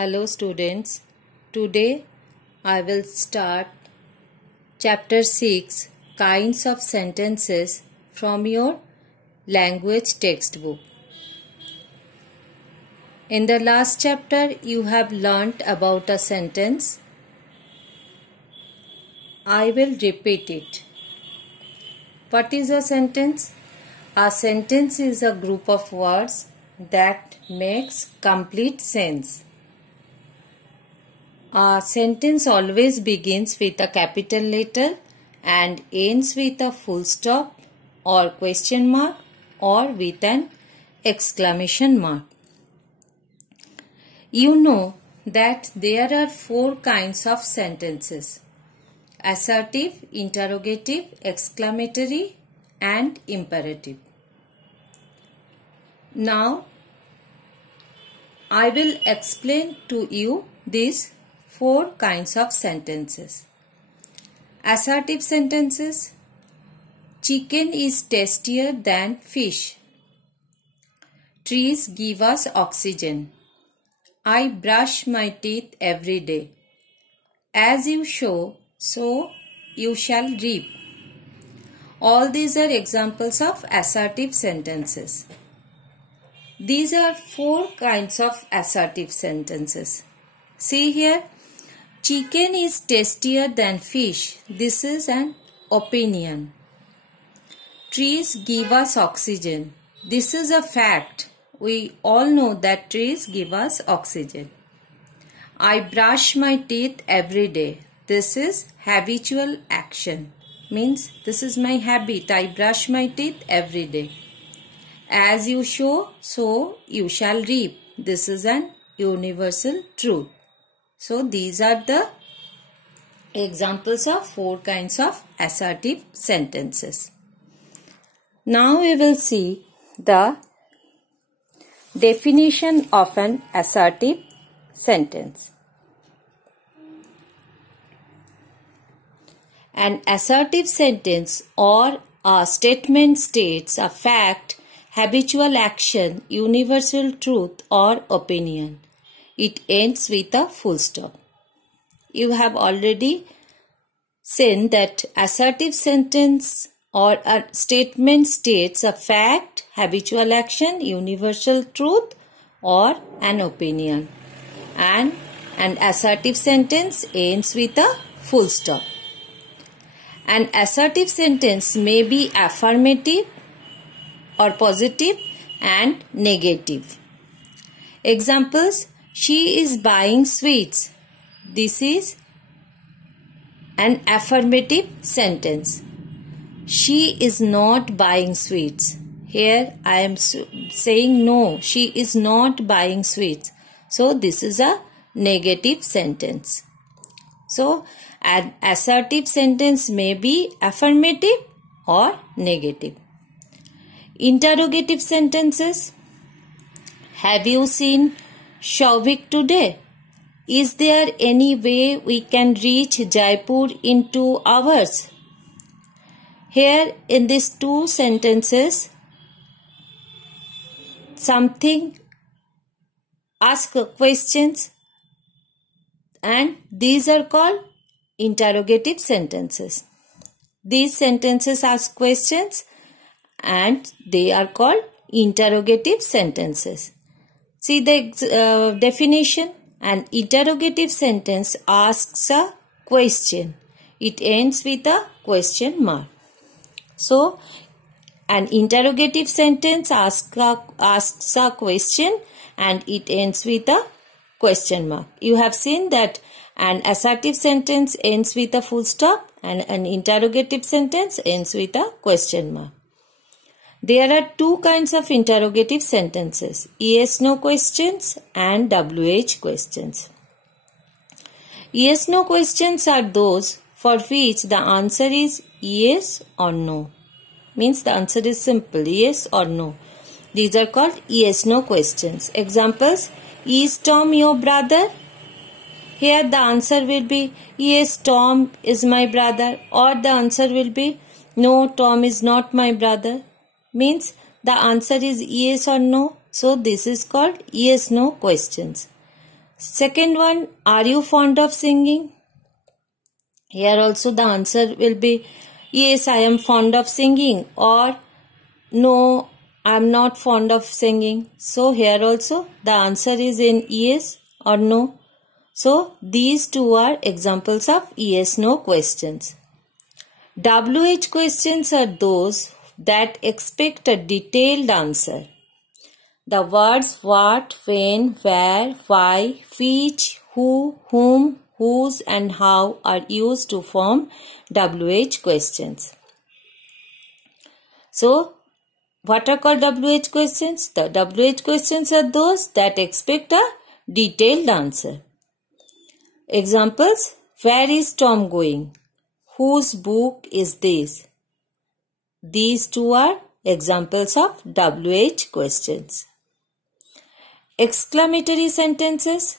Hello students, today I will start chapter 6 Kinds of Sentences from your language textbook. In the last chapter you have learnt about a sentence. I will repeat it. What is a sentence? A sentence is a group of words that makes complete sense. A sentence always begins with a capital letter and ends with a full stop or question mark or with an exclamation mark. You know that there are 4 kinds of sentences: assertive, interrogative, exclamatory and imperative. Now I will explain to you these 4 kinds of sentences. Assertive sentences. Chicken is tastier than fish. Trees give us oxygen. I brush my teeth every day. As you sow, so you shall reap. All these are examples of assertive sentences. These are 4 kinds of assertive sentences. See here. Chicken is tastier than fish. This is an opinion. Trees give us oxygen. This is a fact. We all know that trees give us oxygen. I brush my teeth every day. This is habitual action. Means this is my habit. I brush my teeth every day. As you sow, so you shall reap. This is an universal truth. So these are the examples of 4 kinds of assertive sentences. Now we will see the definition of an assertive sentence. An assertive sentence or a statement states a fact, habitual action, universal truth or opinion. It ends with a full stop. You have already seen that assertive sentence or a statement states a fact, habitual action, universal truth or an opinion. And an assertive sentence ends with a full stop. An assertive sentence may be affirmative or positive and negative. Examples: she is buying sweets. This is an affirmative sentence. She is not buying sweets. Here I am saying no, she is not buying sweets. So this is a negative sentence. So an assertive sentence may be affirmative or negative. Interrogative sentences. Have you seen Souvik today? Is there any way we can reach Jaipur in 2 hours? Here in these 2 sentences, something ask questions and these are called interrogative sentences. These sentences ask questions and they are called interrogative sentences. See the definition. An interrogative sentence asks a question. It ends with a question mark. So, an interrogative sentence asks a question and it ends with a question mark. You have seen that an assertive sentence ends with a full stop and an interrogative sentence ends with a question mark. There are 2 kinds of interrogative sentences: yes/no questions and WH questions. Yes/no questions are those for which the answer is yes or no. Means the answer is simple, yes or no. These are called yes/no questions. Examples: is Tom your brother? Here the answer will be yes, Tom is my brother, or the answer will be no, Tom is not my brother. Means the answer is yes or no. So this is called yes/no questions. Second one, are you fond of singing? Here also the answer will be yes, I am fond of singing, or no, I am not fond of singing. So here also the answer is in yes or no. So these two are examples of yes/no questions. WH questions are those that expect a detailed answer. The words what, when, where, why, which, who, whom, whose and how are used to form WH questions. So, what are called WH questions? The WH questions are those that expect a detailed answer. Examples, where is Tom going? Whose book is this? These two are examples of WH questions. Exclamatory sentences.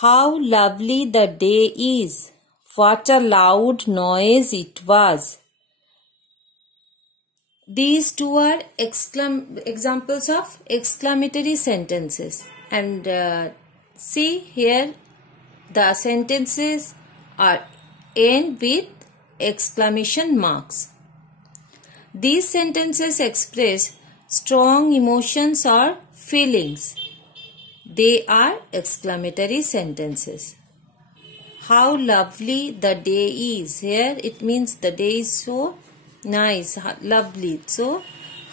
How lovely the day is. What a loud noise it was. These two are examples of exclamatory sentences. And see here, the sentences are end with exclamation marks. These sentences express strong emotions or feelings. They are exclamatory sentences. How lovely the day is. Here it means the day is so nice, lovely. So,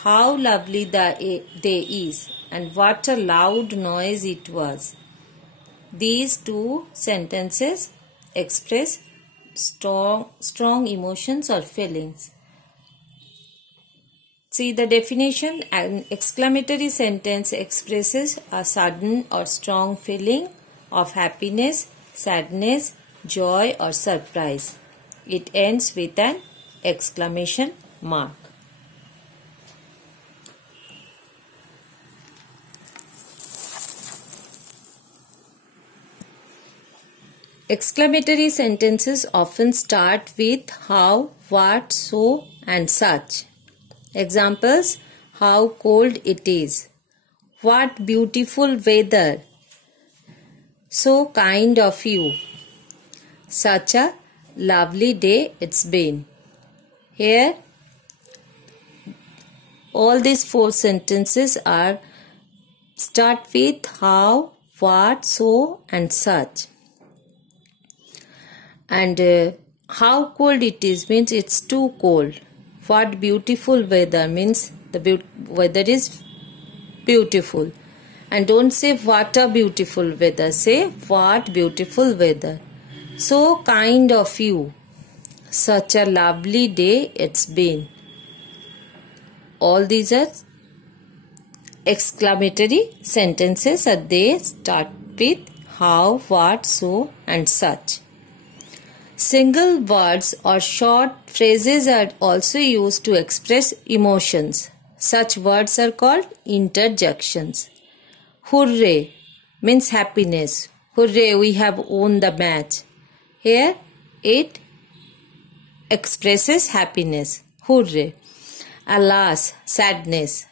how lovely the day is, and what a loud noise it was. These two sentences express strong emotions or feelings. See the definition. An exclamatory sentence expresses a sudden or strong feeling of happiness, sadness, joy or surprise. It ends with an exclamation mark. Exclamatory sentences often start with how, what, so and such. Examples, how cold it is. What beautiful weather. So kind of you. Such a lovely day it's been. Here, all these four sentences are start with how, what, so and such. And how cold it is means it's too cold. What beautiful weather means the weather is beautiful. And don't say what a beautiful weather. Say what beautiful weather. So kind of you. Such a lovely day it's been. All these are exclamatory sentences and they start with how, what, so and such. Single words or short phrases are also used to express emotions. Such words are called interjections. Hooray means happiness. Hooray, we have won the match. Here it expresses happiness. Hooray. Alas, sadness.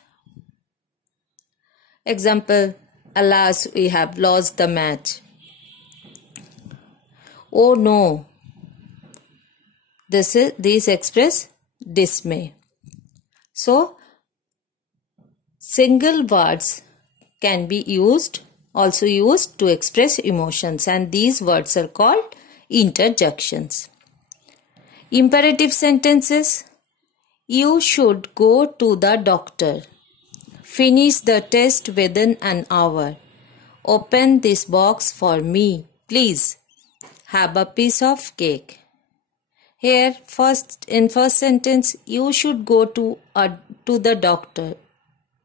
Example, alas, we have lost the match. Oh no. These express dismay. So, single words can be also used to express emotions, and these words are called interjections. Imperative sentences. You should go to the doctor. Finish the test within an hour. Open this box for me, please. Have a piece of cake. Here, in first sentence, you should go to the doctor.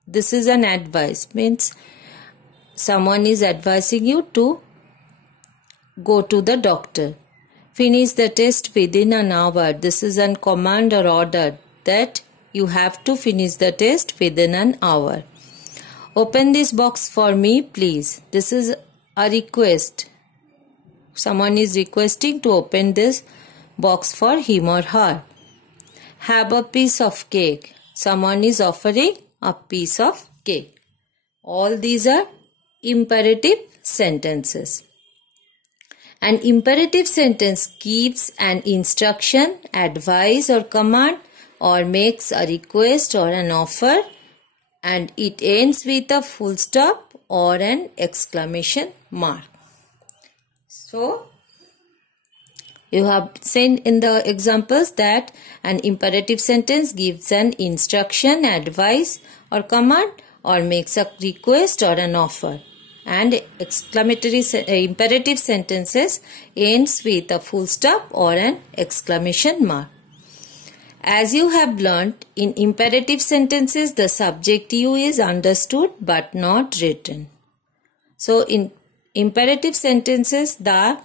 This is an advice, means someone is advising you to go to the doctor. Finish the test within an hour. This is a command or order that you have to finish the test within an hour. Open this box for me, please. This is a request. Someone is requesting to open this box for him or her. Have a piece of cake. Someone is offering a piece of cake. All these are imperative sentences. An imperative sentence gives an instruction, advice or command, or makes a request or an offer, and it ends with a full stop or an exclamation mark. So, you have seen in the examples that an imperative sentence gives an instruction, advice or command, or makes a request or an offer, and imperative sentences ends with a full stop or an exclamation mark. As you have learnt, in imperative sentences the subject you is understood but not written. So in imperative sentences the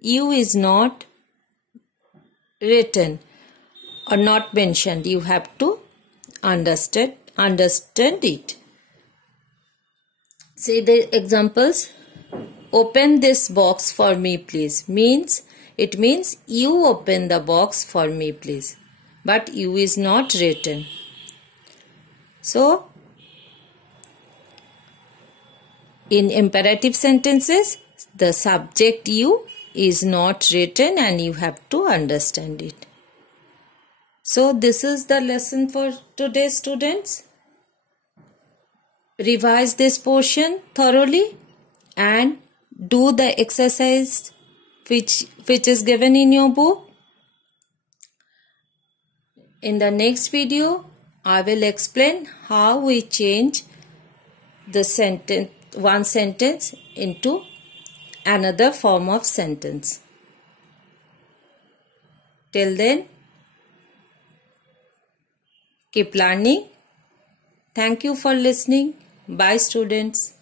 you is not written or not mentioned. You have to understand it. Say the examples. Open this box for me please. It means you open the box for me please. But you is not written. So in imperative sentences the subject you is not written and you have to understand it. So this is the lesson for today, students. Revise this portion thoroughly and do the exercise which is given in your book. In the next video, I will explain how we change the one sentence into another form of sentence. Till then, keep learning. Thank you for listening. Bye, students.